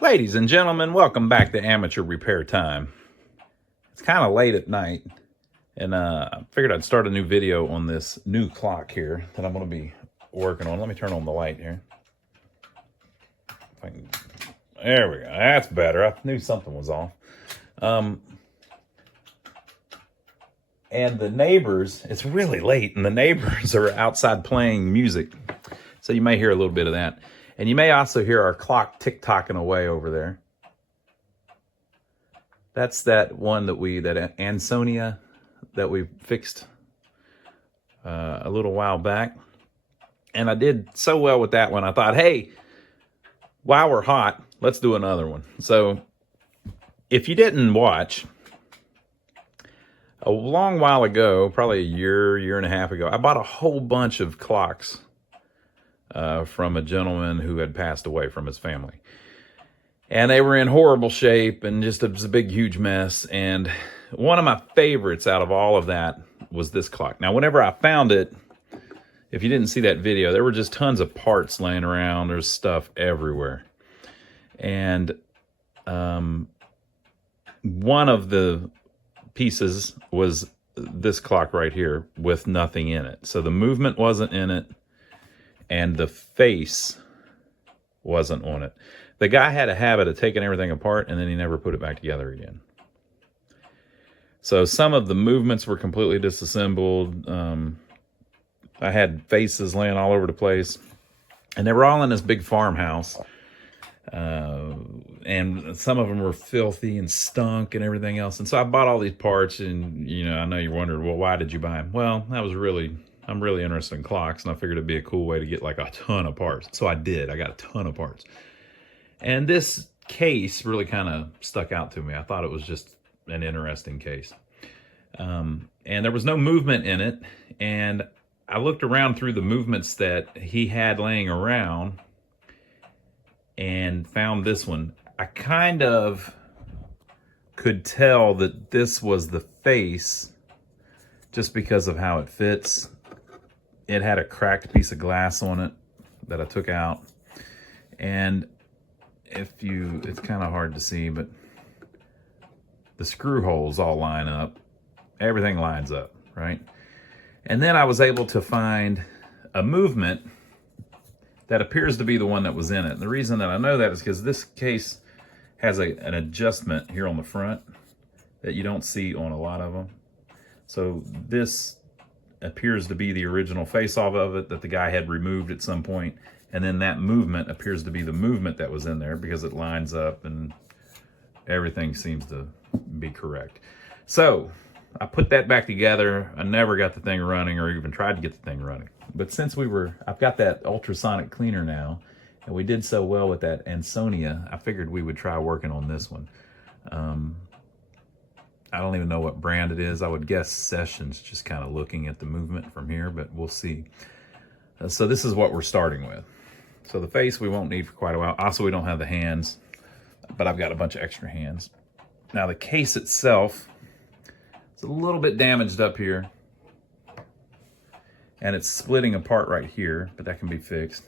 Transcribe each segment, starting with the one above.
Ladies and gentlemen, welcome back to Amateur Repair Time. It's kind of late at night, and I figured I'd start a new video on this new clock here that I'm going to be working on. Let me turn on the light here. There we go. That's better. I knew something was off. And the neighbors, it's really late, and the neighbors are outside playing music. So you may hear a little bit of that. And you may also hear our clock tick-tocking away over there. That's that one that Ansonia that we fixed a little while back. And I did so well with that one, I thought, hey, while we're hot, let's do another one. So if you didn't watch, a long while ago, probably a year and a half ago, I bought a whole bunch of clocks from a gentleman who had passed away from his family. And they were in horrible shape and just it was a big, huge mess. And one of my favorites out of all of that was this clock. Now, whenever I found it, if you didn't see that video, there were just tons of parts laying around. There's stuff everywhere. And one of the pieces was this clock right here with nothing in it. So the movement wasn't in it. And the face wasn't on it. The guy had a habit of taking everything apart and then he never put it back together again. So some of the movements were completely disassembled. I had faces laying all over the place. And they were all in this big farmhouse. And some of them were filthy and stunk and everything else. And so I bought all these parts and, you know, I know you're wondering, well, why did you buy them? Well, I'm really interested in clocks, and I figured it'd be a cool way to get like a ton of parts. So I did. I got a ton of parts. And this case really kind of stuck out to me. I thought it was just an interesting case. And there was no movement in it. And I looked around through the movements that he had laying around and found this one. I kind of could tell that this was the face just because of how it fits. It had a cracked piece of glass on it that I took out. And it's kind of hard to see, but the screw holes all line up. Everything lines up, right? And then I was able to find a movement that appears to be the one that was in it. And the reason that I know that is because this case has an adjustment here on the front that you don't see on a lot of them. So this appears to be the original face-off of it that the guy had removed at some point. And then that movement appears to be the movement that was in there because it lines up and everything seems to be correct. So I put that back together. I never got the thing running or even tried to get the thing running. But since I've got that ultrasonic cleaner now, and we did so well with that Ansonia, I figured we would try working on this one. I don't even know what brand it is. I would guess Sessions, just kind of looking at the movement from here, but we'll see. So this is what we're starting with. So the face we won't need for quite a while. Also, we don't have the hands, but I've got a bunch of extra hands. Now the case itself, it's a little bit damaged up here. And it's splitting apart right here, but that can be fixed.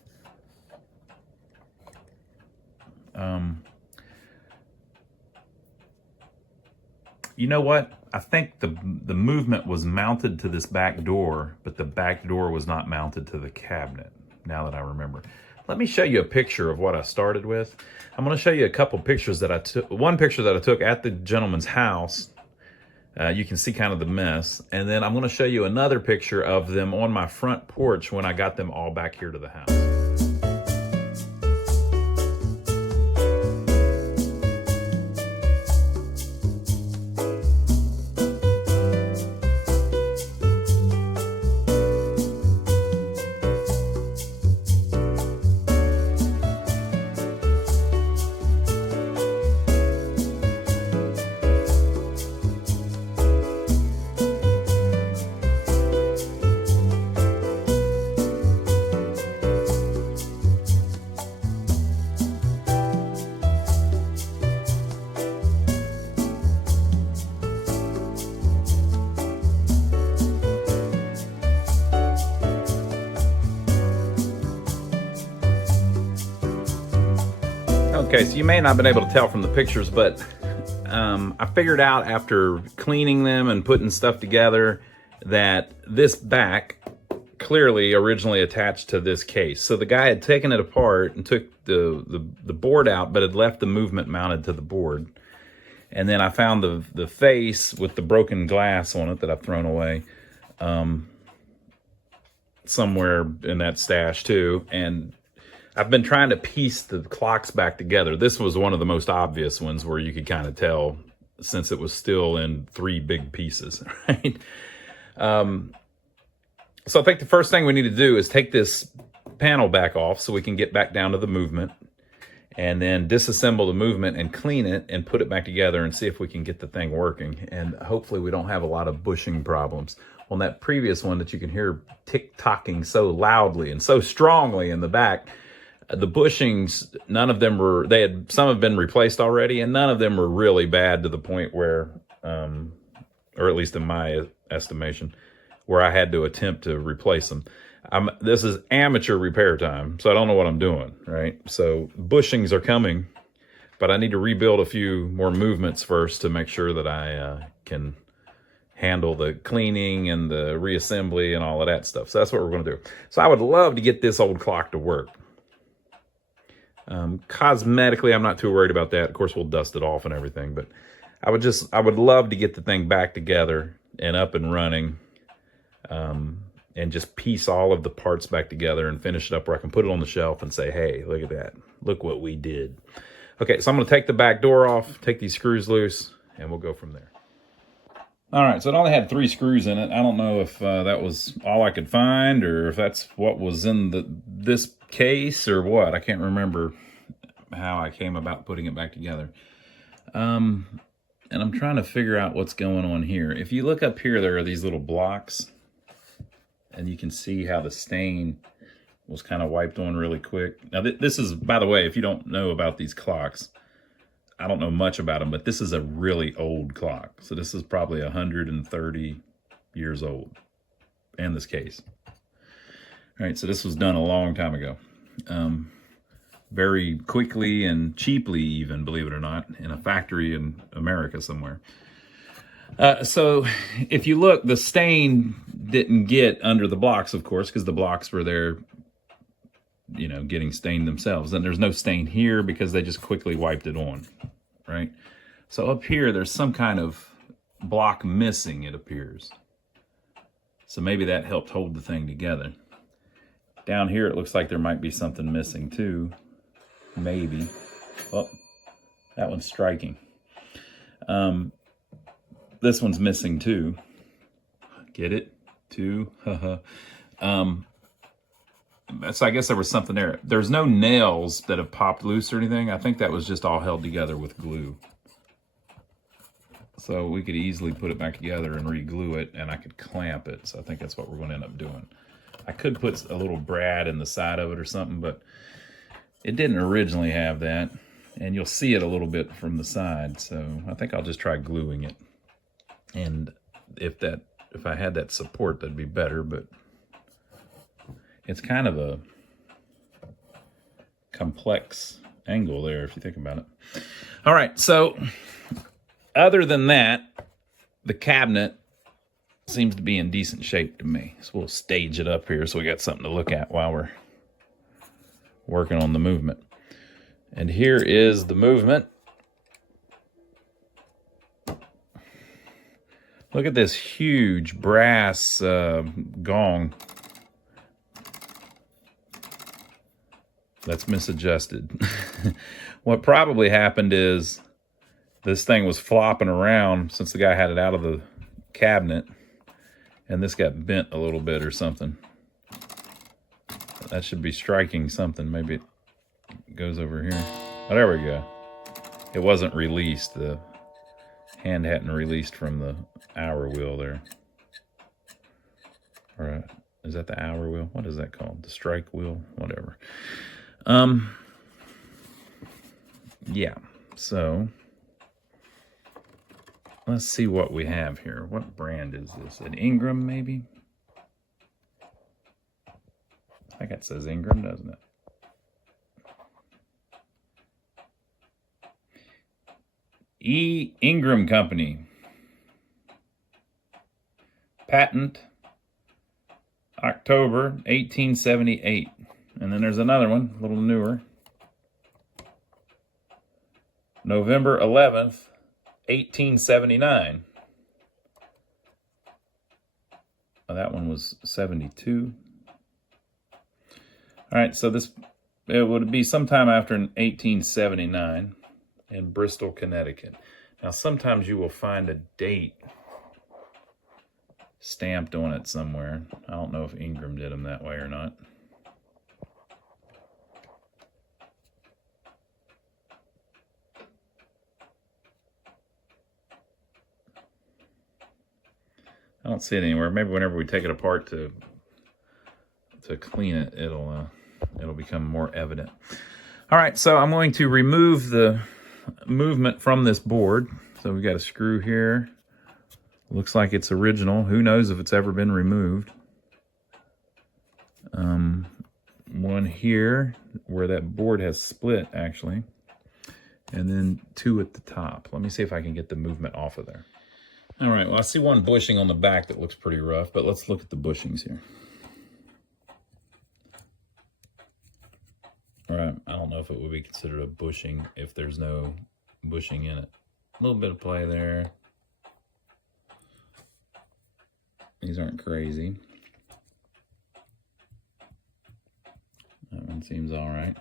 You know what? I think the movement was mounted to this back door, but the back door was not mounted to the cabinet, now that I remember. Let me show you a picture of what I started with. I'm going to show you a couple pictures that I took. One picture that I took at the gentleman's house. You can see kind of the mess. And then I'm going to show you another picture of them on my front porch when I got them all back here to the house. Okay, so you may not have been able to tell from the pictures, but I figured out after cleaning them and putting stuff together that this back clearly originally attached to this case. So the guy had taken it apart and took the board out, but had left the movement mounted to the board. And then I found the face with the broken glass on it that I've thrown away somewhere in that stash too. And I've been trying to piece the clocks back together. This was one of the most obvious ones where you could kind of tell since it was still in 3 big pieces, right? So I think the first thing we need to do is take this panel back off so we can get back down to the movement, and then disassemble the movement and clean it and put it back together and see if we can get the thing working. And hopefully we don't have a lot of bushing problems. On that previous one that you can hear tick-tocking so loudly and so strongly in the back, the bushings, none of them were, some have been replaced already, and none of them were really bad to the point where, or at least in my estimation, where I had to attempt to replace them. This is amateur repair time, so I don't know what I'm doing, right? So bushings are coming, but I need to rebuild a few more movements first to make sure that I can handle the cleaning and the reassembly and all of that stuff. So that's what we're going to do. So I would love to get this old clock to work. Cosmetically, I'm not too worried about that. Of course, we'll dust it off and everything, but I would love to get the thing back together and up and running, and just piece all of the parts back together and finish it up where I can put it on the shelf and say, hey, look at that. Look what we did. Okay, so I'm going to take the back door off, take these screws loose, and we'll go from there. All right, so it only had 3 screws in it. I don't know if that was all I could find or if that's what was in this case or what. I can't remember how I came about putting it back together. And I'm trying to figure out what's going on here. If you look up here, there are these little blocks, and you can see how the stain was kind of wiped on really quick. Now, this is, by the way, if you don't know about these clocks, I don't know much about them, but this is a really old clock. So this is probably 130 years old in this case. All right, so this was done a long time ago. Very quickly and cheaply even, believe it or not, in a factory in America somewhere. So if you look, the stain didn't get under the blocks, of course, because the blocks were there, you know, getting stained themselves. And there's no stain here because they just quickly wiped it on, right? So up here, there's some kind of block missing, it appears. So maybe that helped hold the thing together. Down here, it looks like there might be something missing too. Maybe. Oh, that one's striking. This one's missing too. Get it? Two. So I guess there was something there. There's no nails that have popped loose or anything. I think that was just all held together with glue. So we could easily put it back together and re-glue it, and I could clamp it. So I think that's what we're going to end up doing. I could put a little brad in the side of it or something, but it didn't originally have that. And you'll see it a little bit from the side. So I think I'll just try gluing it. And if I had that support, that'd be better, but it's kind of a complex angle there if you think about it. All right, so other than that, the cabinet seems to be in decent shape to me. So we'll stage it up here so we got something to look at while we're working on the movement. And here is the movement. Look at this huge brass gong. That's misadjusted. What probably happened is this thing was flopping around since the guy had it out of the cabinet, and this got bent a little bit or something. That should be striking something. Maybe it goes over here. Oh, there we go. It wasn't released. The hand hadn't released from the hour wheel there. Or is that the hour wheel? What is that called? The strike wheel? Whatever. Yeah, so let's see what we have here. What brand is this? An Ingraham, maybe? I think it says Ingraham, doesn't it? Ingraham Company. Patent, October 1878. And then there's another one, a little newer. November 11th, 1879. Oh, that one was 72. All right, so it would be sometime after 1879 in Bristol, Connecticut. Now, sometimes you will find a date stamped on it somewhere. I don't know if Ingraham did them that way or not. I don't see it anywhere. Maybe whenever we take it apart to clean it, it'll become more evident. All right, so I'm going to remove the movement from this board. So we've got a screw here. Looks like it's original. Who knows if it's ever been removed. One here where that board has split, actually. And then two at the top. Let me see if I can get the movement off of there. All right, well, I see one bushing on the back that looks pretty rough, but let's look at the bushings here. All right, I don't know if it would be considered a bushing if there's no bushing in it. A little bit of play there. These aren't crazy. That one seems all right.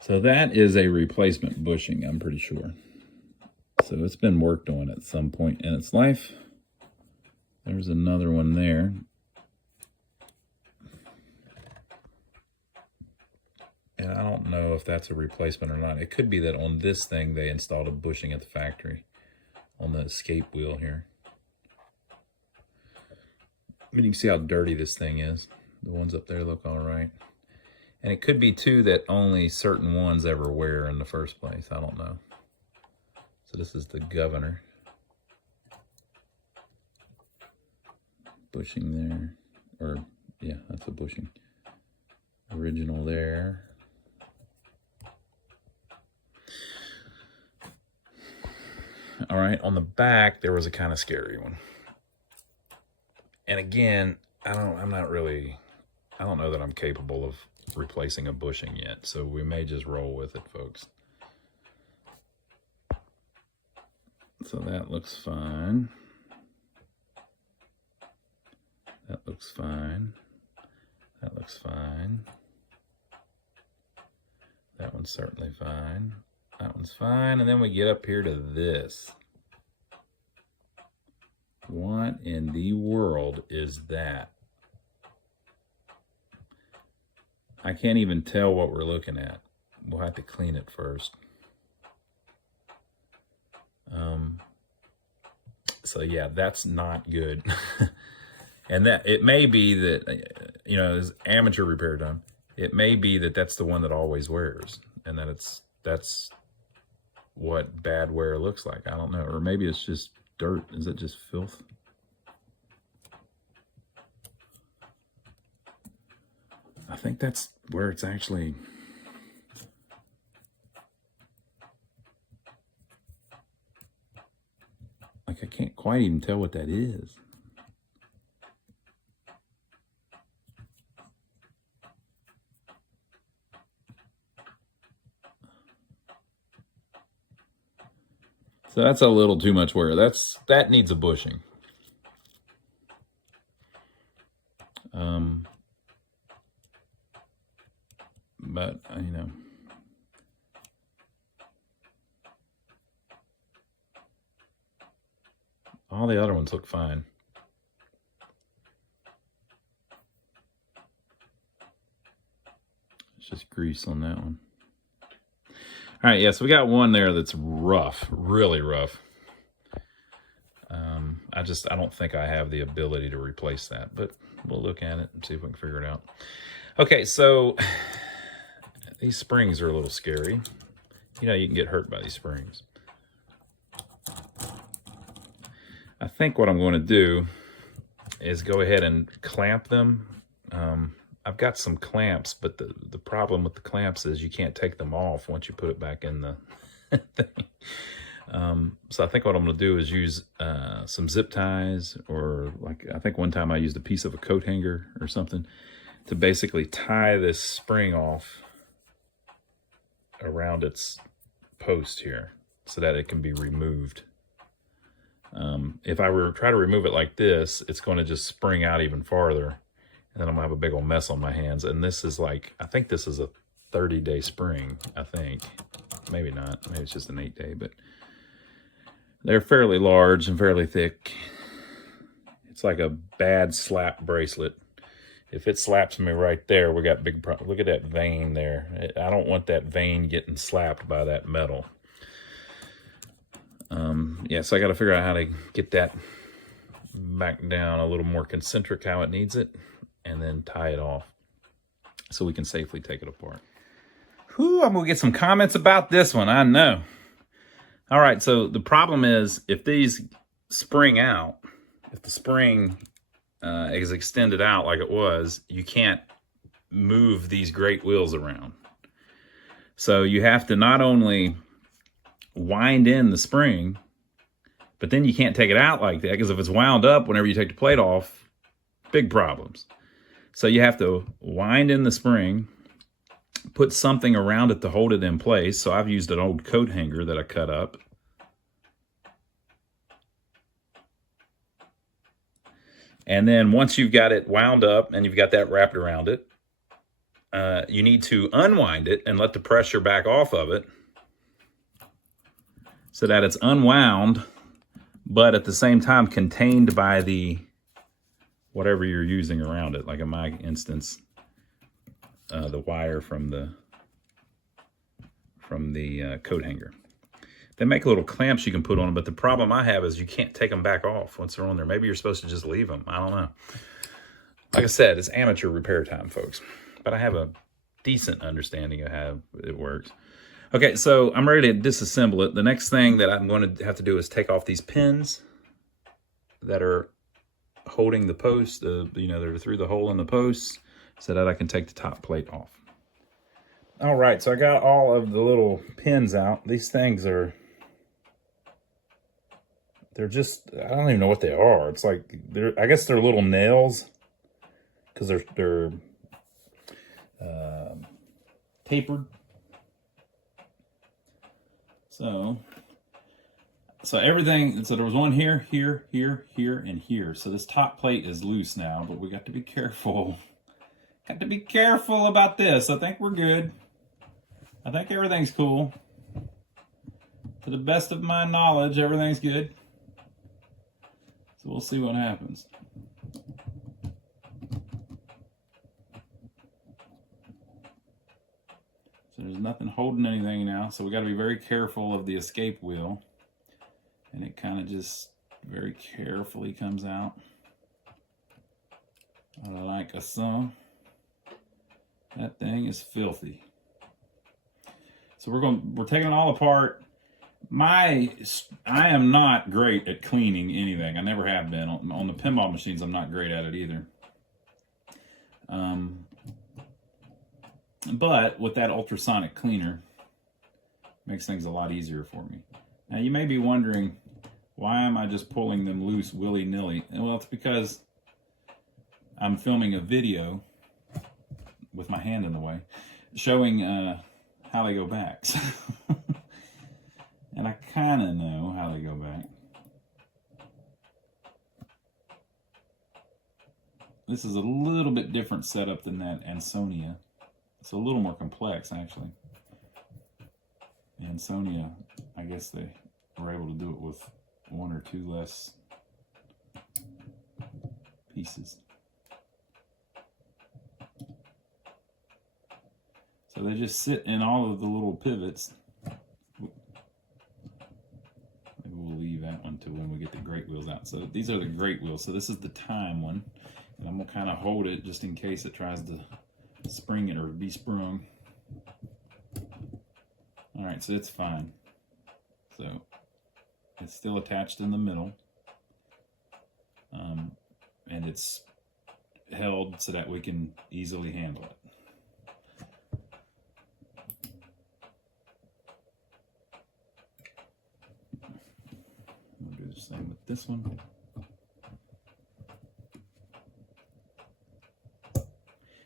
So that is a replacement bushing, I'm pretty sure. So it's been worked on at some point in its life. There's another one there. And I don't know if that's a replacement or not. It could be that on this thing they installed a bushing at the factory on the escape wheel here. I mean, you can see how dirty this thing is. The ones up there look all right. And it could be, too, that only certain ones ever wear in the first place. I don't know. So this is the governor. Bushing there. Or, yeah, that's a bushing. Original there. All right, on the back, there was a kind of scary one. And again, I don't know that I'm capable of replacing a bushing yet, so we may just roll with it, folks. So that looks fine. That looks fine. That looks fine. That one's certainly fine. That one's fine. And then we get up here to this. What in the world is that? I can't even tell what we're looking at. We'll have to clean it first. So yeah, that's not good. And that it may be that, you know, as amateur repair done, it may be that that's the one that always wears, and that that's what bad wear looks like. I don't know. Or maybe it's just dirt. Is it just filth? I think that's where it's actually... Like, I can't quite even tell what that is. So that's a little too much wear. That needs a bushing. But you know, all the other ones look fine. It's just grease on that one. All right, yeah, so we got one there that's rough, really rough. I don't think I have the ability to replace that, but we'll look at it and see if we can figure it out. Okay, so these springs are a little scary. You know, you can get hurt by these springs. I think what I'm going to do is go ahead and clamp them. I've got some clamps, but the problem with the clamps is you can't take them off once you put it back in the thing. So I think what I'm going to do is use some zip ties, or like I think one time I used a piece of a coat hanger or something to basically tie this spring off around its post here so that it can be removed. If I were to try to remove it like this, it's going to just spring out even farther, and then I'm gonna have a big old mess on my hands. And this is like, I think this is a 30-day spring, I think. Maybe not, maybe it's just an 8-day, but they're fairly large and fairly thick. It's like a bad slap bracelet. If it slaps me right there, we got big problems. Look at that vein there. I don't want that vein getting slapped by that metal. Yeah, so I got to figure out how to get that back down a little more concentric how it needs it, and then tie it off so we can safely take it apart. Whew, I'm gonna get some comments about this one, I know. All right, so the problem is if these spring out, if the spring is extended out like it was, you can't move these great wheels around. So you have to not only wind in the spring, but then you can't take it out like that, because if it's wound up whenever you take the plate off, big problems. So you have to wind in the spring, put something around it to hold it in place. So I've used an old coat hanger that I cut up. And then once you've got it wound up and you've got that wrapped around it, you need to unwind it and let the pressure back off of it so that it's unwound, but at the same time contained by the whatever you're using around it. Like in my instance, the wire from the coat hanger. They make little clamps you can put on them, but the problem I have is you can't take them back off once they're on there. Maybe you're supposed to just leave them. I don't know. Like I said, it's amateur repair time, folks. But I have a decent understanding of how it works. Okay, so I'm ready to disassemble it. The next thing that I'm going to have to do is take off these pins that are holding the post, you know, they're through the hole in the post, so that I can take the top plate off. All right, so I got all of the little pins out. These things are, they're just, I don't even know what they are. It's like, I guess they're little nails, because they're tapered. So everything, so there was one here, here, and here. So this top plate is loose now, but we got to be careful. Got to be careful about this. I think we're good. I think everything's cool. To the best of my knowledge, everything's good. So we'll see what happens. So there's nothing holding anything now, so we got to be very careful of the escape wheel. And it kind of just very carefully comes out. Like a son. That thing is filthy. So we're taking it all apart. I am not great at cleaning anything. I never have been. On the pinball machines, I'm not great at it either. But with that ultrasonic cleaner, makes things a lot easier for me. Now you may be wondering, why am I just pulling them loose willy-nilly? Well, it's because I'm filming a video with my hand in the way, showing how they go back. And I kind of know how they go back. This is a little bit different setup than that Ansonia. It's a little more complex, actually. Ansonia, I guess they were able to do it with one or two less pieces. So they just sit in all of the little pivots. Maybe we'll leave that one till when we get the great wheels out. So these are the great wheels. So this is the time one. And I'm going to kind of hold it just in case it tries to spring it or be sprung. All right, so it's fine. So it's still attached in the middle. And it's held so that we can easily handle it. Same with this one.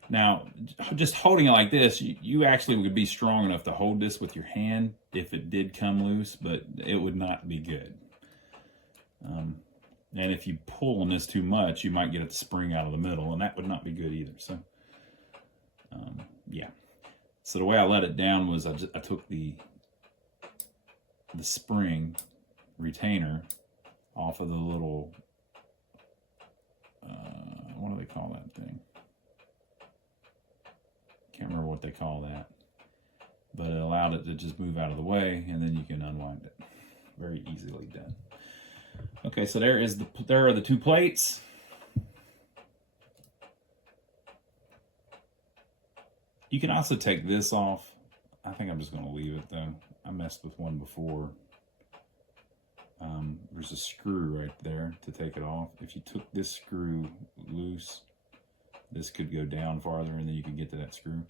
Now, just holding it like this, you actually would be strong enough to hold this with your hand if it did come loose, but it would not be good. And if you pull on this too much, you might get it to spring out of the middle, and that would not be good either. So, yeah. So the way I let it down was I took the spring retainer off of the little, what do they call that thing? Can't remember what they call that, but it allowed it to just move out of the way, and then you can unwind it. Very easily done. Okay, so there are the two plates. You can also take this off. I think I'm just going to leave it though. I messed with one before. There's a screw right there to take it off. If you took this screw loose, this could go down farther and then you can get to that screw.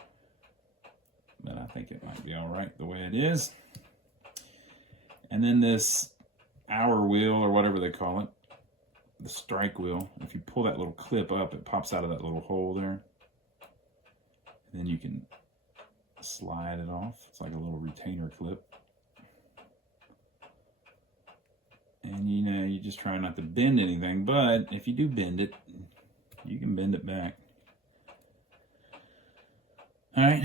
But I think it might be all right the way it is. And then this hour wheel, or whatever they call it, the strike wheel, if you pull that little clip up, it pops out of that little hole there. And then you can slide it off. It's like a little retainer clip. And you know, you just try not to bend anything, but if you do bend it, you can bend it back. All right,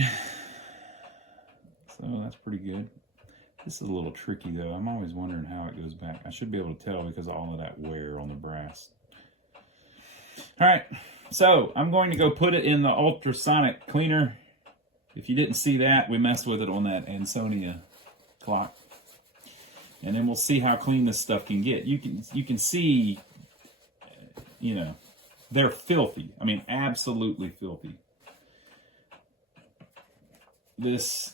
so that's pretty good. This is a little tricky though. I'm always wondering how it goes back. I should be able to tell because of all of that wear on the brass. All right, so I'm going to go put it in the ultrasonic cleaner. If you didn't see that, we messed with it on that Ansonia clock. And then we'll see how clean this stuff can get. You can see, you know, they're filthy. I mean, absolutely filthy. This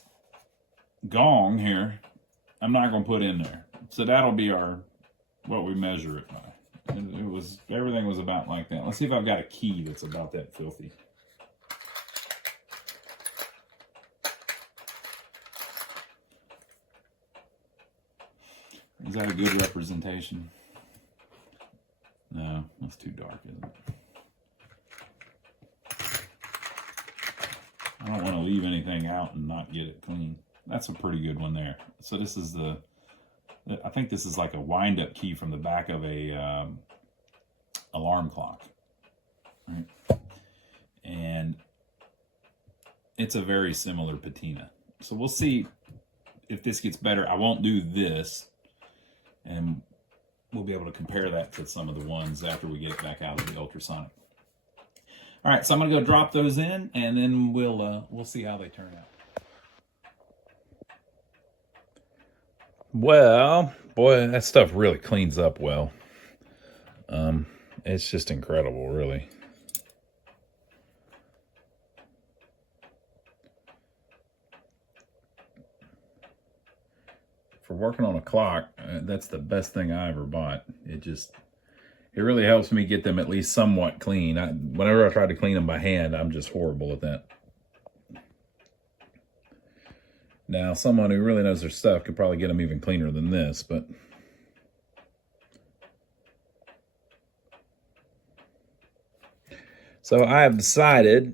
gong here, I'm not going to put in there. So that'll be what we measure it by. And everything was about like that. Let's see if I've got a key that's about that filthy. Is that a good representation? No, that's too dark, isn't it? I don't want to leave anything out and not get it clean. That's a pretty good one there. So this is I think this is like a wind-up key from the back of a alarm clock, right? And it's a very similar patina. So we'll see if this gets better. I won't do this, and we'll be able to compare that to some of the ones after we get it back out of the ultrasonic. All right, so I'm gonna go drop those in, and then we'll see how they turn out. Well, boy, that stuff really cleans up well. It's just incredible, really. For working on a clock, that's the best thing I ever bought. It really helps me get them at least somewhat clean. Whenever I try to clean them by hand, I'm just horrible at that. Now, someone who really knows their stuff could probably get them even cleaner than this, but so I have decided,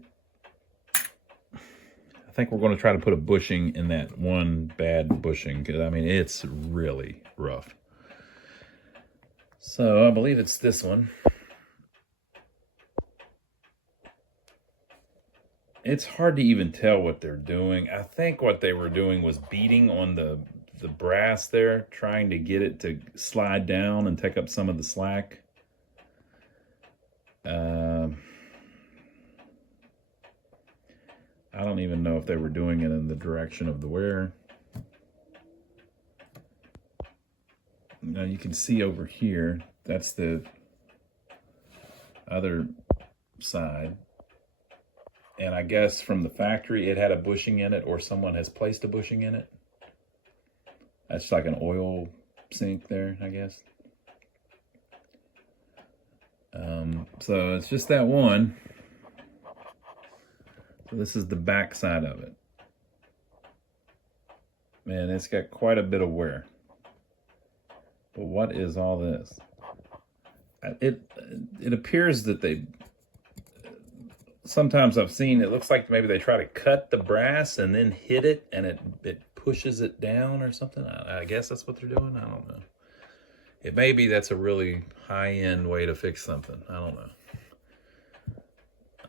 I think we're going to try to put a bushing in that one bad bushing, because I mean, it's really rough. So I believe it's this one. It's hard to even tell what they're doing. I think what they were doing was beating on the brass there, trying to get it to slide down and take up some of the slack. I don't even know if they were doing it in the direction of the wear. Now you can see over here, that's the other side. And I guess from the factory, it had a bushing in it, or someone has placed a bushing in it. That's like an oil sink there, I guess. So it's just that one. So this is the back side of it. Man, it's got quite a bit of wear. But what is all this? it appears that they, sometimes I've seen, it looks like maybe they try to cut the brass and then hit it, and it pushes it down or something. I guess that's what they're doing. I don't know. It may be that's a really high-end way to fix something. I don't know.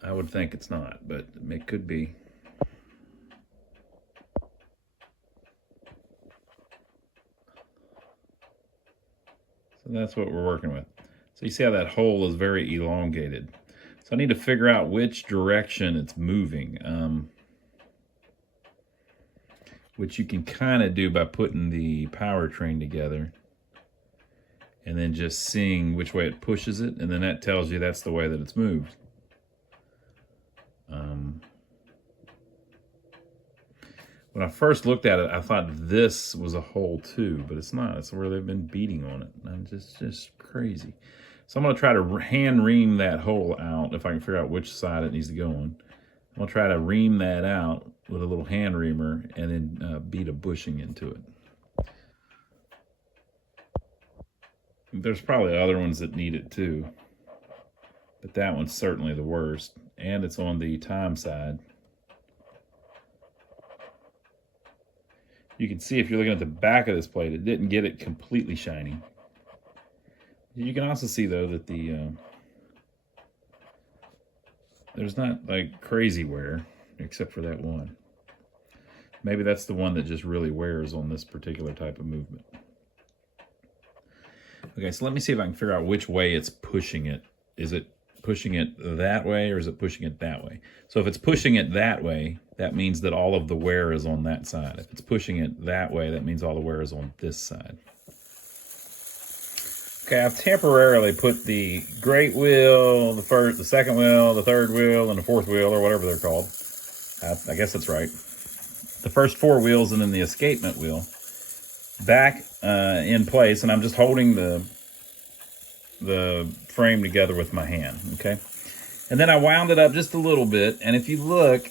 I would think it's not, but it could be. So that's what we're working with. So you see how that hole is very elongated. So I need to figure out which direction it's moving, which you can kind of do by putting the powertrain together and then just seeing which way it pushes it, and then that tells you that's the way that it's moved. When I first looked at it, I thought this was a hole too, but it's not. It's where they've been beating on it. I'm just crazy. So I'm going to try to hand ream that hole out if I can figure out which side it needs to go on. I'm going to try to ream that out with a little hand reamer and then beat a bushing into it. There's probably other ones that need it too, but that one's certainly the worst, and it's on the time side. You can see if you're looking at the back of this plate, it didn't get it completely shiny. You can also see though that there's not like crazy wear, except for that one. Maybe that's the one that just really wears on this particular type of movement. Okay, so let me see if I can figure out which way it's pushing it. Is it pushing it that way, or is it pushing it that way? So if it's pushing it that way, that means that all of the wear is on that side. If it's pushing it that way, that means all the wear is on this side. Okay, I've temporarily put the great wheel, the second wheel, the third wheel, and the fourth wheel, or whatever they're called. I guess that's right. The first four wheels and then the escapement wheel back in place, and I'm just holding the frame together with my hand, okay? And then I wound it up just a little bit, and if you look,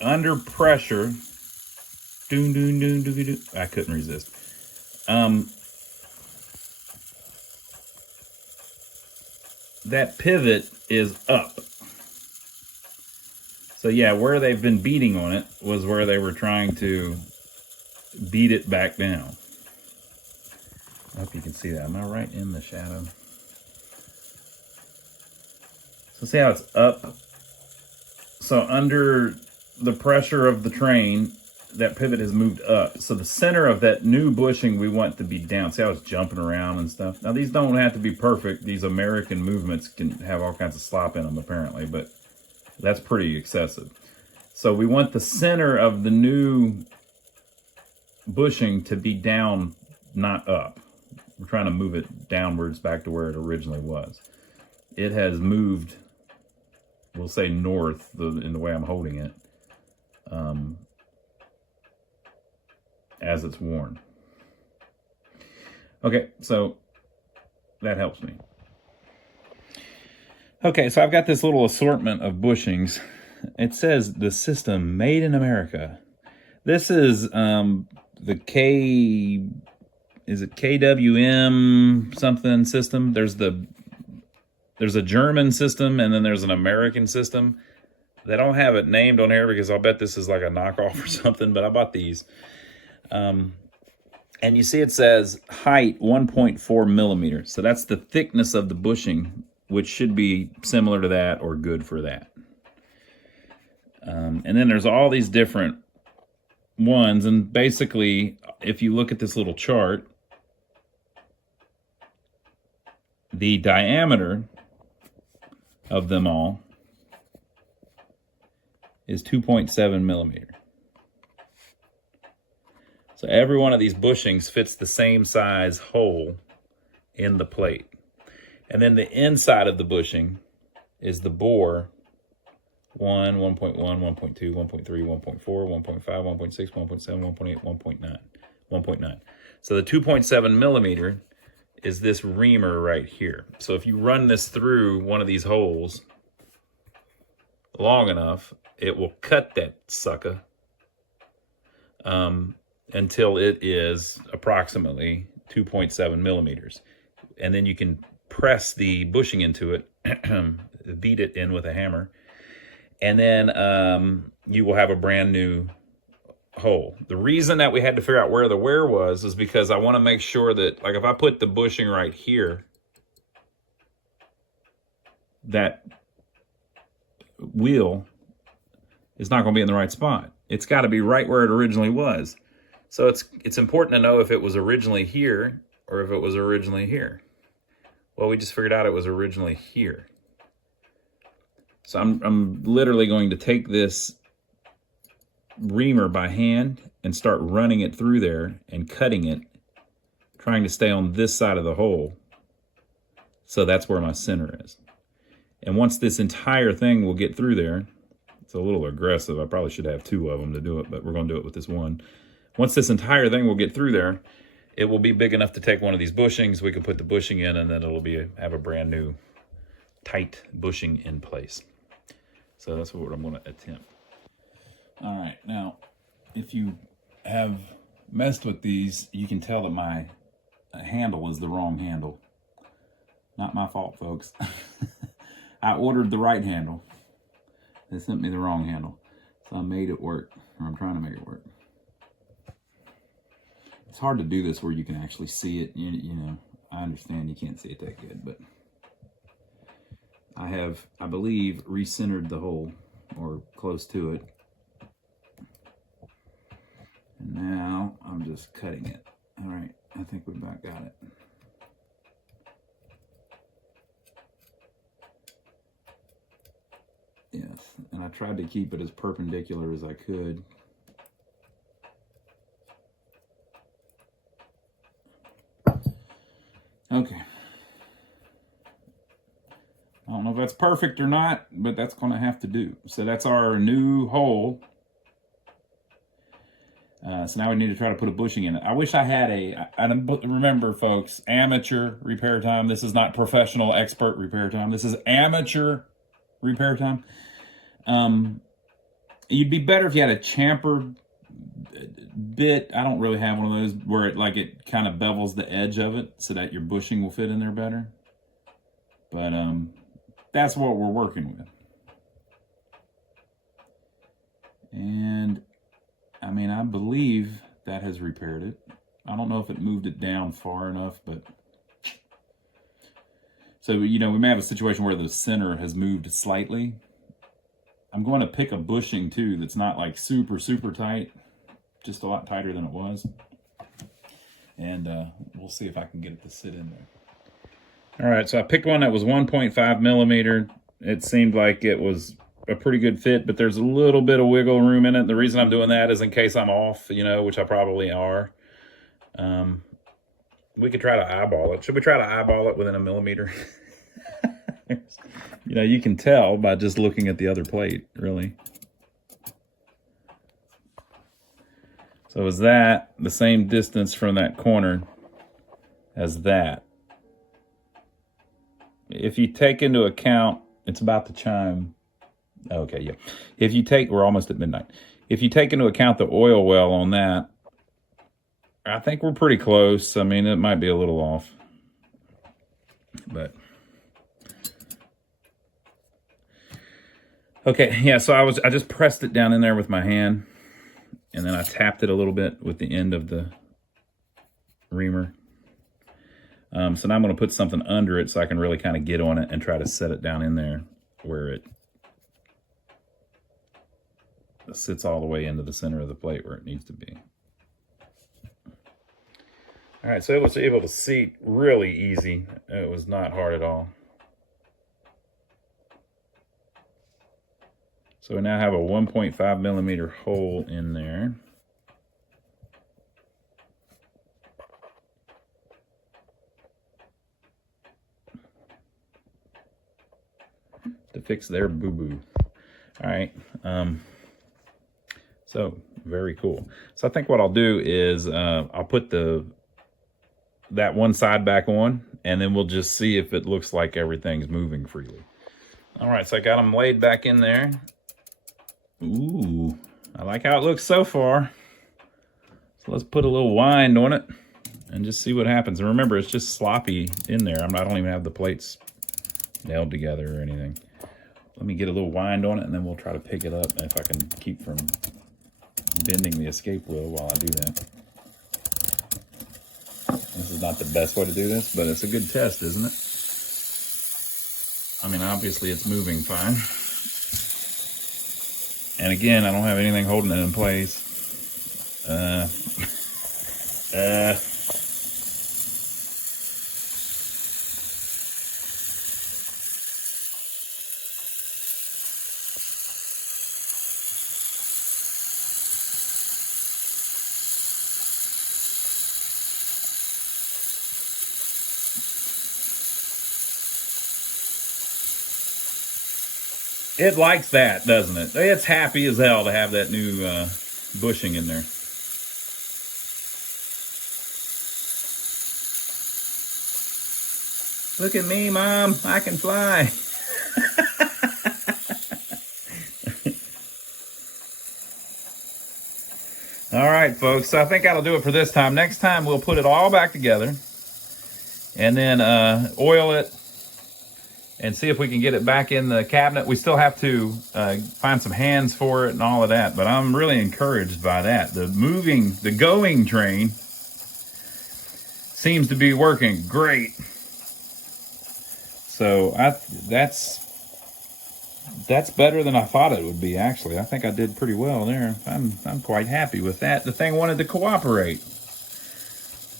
under pressure, I couldn't resist. That pivot is up. So yeah, where they've been beating on it was where they were trying to beat it back down. I hope you can see that. Am I right in the shadow? So see how it's up? So under the pressure of the train, that pivot has moved up. So the center of that new bushing we want to be down. See how it's jumping around and stuff? Now these don't have to be perfect. These American movements can have all kinds of slop in them apparently, but that's pretty excessive. So we want the center of the new bushing to be down, not up. We're trying to move it downwards back to where it originally was. It has moved, we'll say north in the way I'm holding it, as it's worn. Okay, so that helps me. Okay, so I've got this little assortment of bushings. It says the system made in America. This is the KWM something system? There's a German system and then there's an American system. They don't have it named on here because I'll bet this is like a knockoff or something, but I bought these. And you see it says height 1.4 millimeters. So that's the thickness of the bushing, which should be similar to that or good for that. And then there's all these different ones. And basically, if you look at this little chart, the diameter of them all is 2.7 millimeters. So every one of these bushings fits the same size hole in the plate. And then the inside of the bushing is the bore 1, 1.1, 1.2, 1.3, 1.4, 1.5, 1.6, 1.7, 1.8, 1.9. So the 2.7 millimeter is this reamer right here. So if you run this through one of these holes long enough, it will cut that sucker until it is approximately 2.7 millimeters. And then you can press the bushing into it, beat it in with a hammer, and then you will have a brand new hole. The reason that we had to figure out where the wear was is because I want to make sure that, like, if I put the bushing right here, that wheel is not going to be in the right spot. It's got to be right where it originally was. So it's important to know if it was originally here or if it was originally here. Well, we just figured out it was originally here. So I'm literally going to take this reamer by hand and start running it through there and cutting it, trying to stay on this side of the hole. So that's where my center is. And once this entire thing will get through there, it's a little aggressive. I probably should have 2 of them to do it, but we're going to do it with this one. Once this entire thing will get through there, it will be big enough to take one of these bushings. We can put the bushing in, and then it'll have a brand new tight bushing in place. So that's what I'm going to attempt. All right, now, if you have messed with these, you can tell that my handle is the wrong handle. Not my fault, folks. I ordered the right handle. They sent me the wrong handle. So I made it work, or I'm trying to make it work. It's hard to do this where you can actually see it. You know, I understand you can't see it that good, but I have, I believe, recentered the hole, or close to it. And now I'm just cutting it. All right, I think we about got it. Yes, and I tried to keep it as perpendicular as I could. Okay. I don't know if that's perfect or not, but that's going to have to do. So that's our new hole. So now we need to try to put a bushing in it. I wish I had remember, folks, amateur repair time. This is not professional expert repair time. This is amateur repair time. You'd be better if you had a chamfer bit. I don't really have one of those where it kind of bevels the edge of it so that your bushing will fit in there better. But that's what we're working with. And I mean, I believe that has repaired it. I don't know if it moved it down far enough, but so, you know, we may have a situation where the center has moved slightly. I'm going to pick a bushing too that's not like super, super tight, just a lot tighter than it was. And we'll see if I can get it to sit in there. All right, so I picked one that was 1.5 millimeter. It seemed like it was a pretty good fit, but there's a little bit of wiggle room in it. The reason I'm doing that is in case I'm off, you know, which I probably are. We could try to eyeball it. Should we try to eyeball it within a millimeter? You know, you can tell by just looking at the other plate, really. So is that the same distance from that corner as that? If you take into account, it's about to chime. Okay, yeah. If you take, we're almost at midnight. If you take into account the oil well on that, I think we're pretty close. I mean, it might be a little off, but okay, yeah. So I just pressed it down in there with my hand, and then I tapped it a little bit with the end of the reamer. So now I'm going to put something under it so I can really kind of get on it and try to set it down in there where it sits all the way into the center of the plate where it needs to be. All right, so it was able to seat really easy. It was not hard at all. So we now have a 1.5 millimeter hole in there. To fix their boo-boo. All right. So very cool. So I think what I'll do is I'll put that one side back on, and then we'll just see if it looks like everything's moving freely. All right, so I got them laid back in there. Ooh, I like how it looks so far. So let's put a little wind on it. and just see what happens. And remember, it's just sloppy in there. I don't even have the plates nailed together or anything. Let me get a little wind on it, and then we'll try to pick it up if I can keep from bending the escape wheel while I do that. This is not the best way to do this, but it's a good test, isn't it? I mean, obviously it's moving fine. And again, I don't have anything holding it in place. It likes that, doesn't it? It's happy as hell to have that new bushing in there. Look at me, Mom. I can fly. All right, folks. So I think that'll do it for this time. Next time, we'll put it all back together and then oil it and see if we can get it back in the cabinet. We still have to find some hands for it and all of that, but I'm really encouraged by that. The going train seems to be working great. So that's better than I thought it would be, actually. I think I did pretty well there. I'm quite happy with that. The thing wanted to cooperate.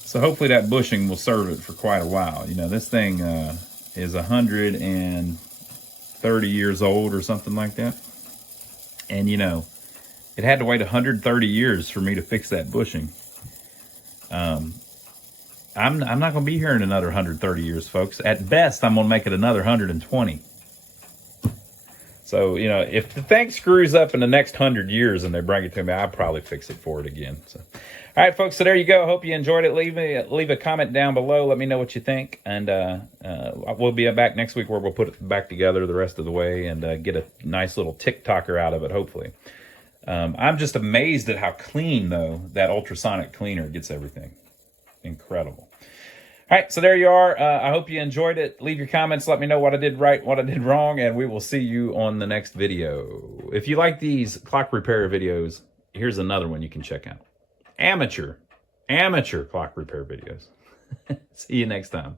So hopefully that bushing will serve it for quite a while. You know, this thing is 130 years old or something like that. And, you know, it had to wait 130 years for me to fix that bushing. I'm not going to be here in another 130 years, folks. At best, I'm going to make it another 120. So, you know, if the thing screws up in the next 100 years and they bring it to me, I'll probably fix it for it again. So, all right, folks, so there you go. Hope you enjoyed it. Leave a comment down below. Let me know what you think. And we'll be back next week where we'll put it back together the rest of the way and get a nice little TikToker out of it, hopefully. I'm just amazed at how clean, though, that ultrasonic cleaner gets everything. Incredible. All right, so there you are. I hope you enjoyed it. Leave your comments. Let me know what I did right, what I did wrong, and we will see you on the next video. If you like these clock repair videos, here's another one you can check out. Amateur clock repair videos. See you next time.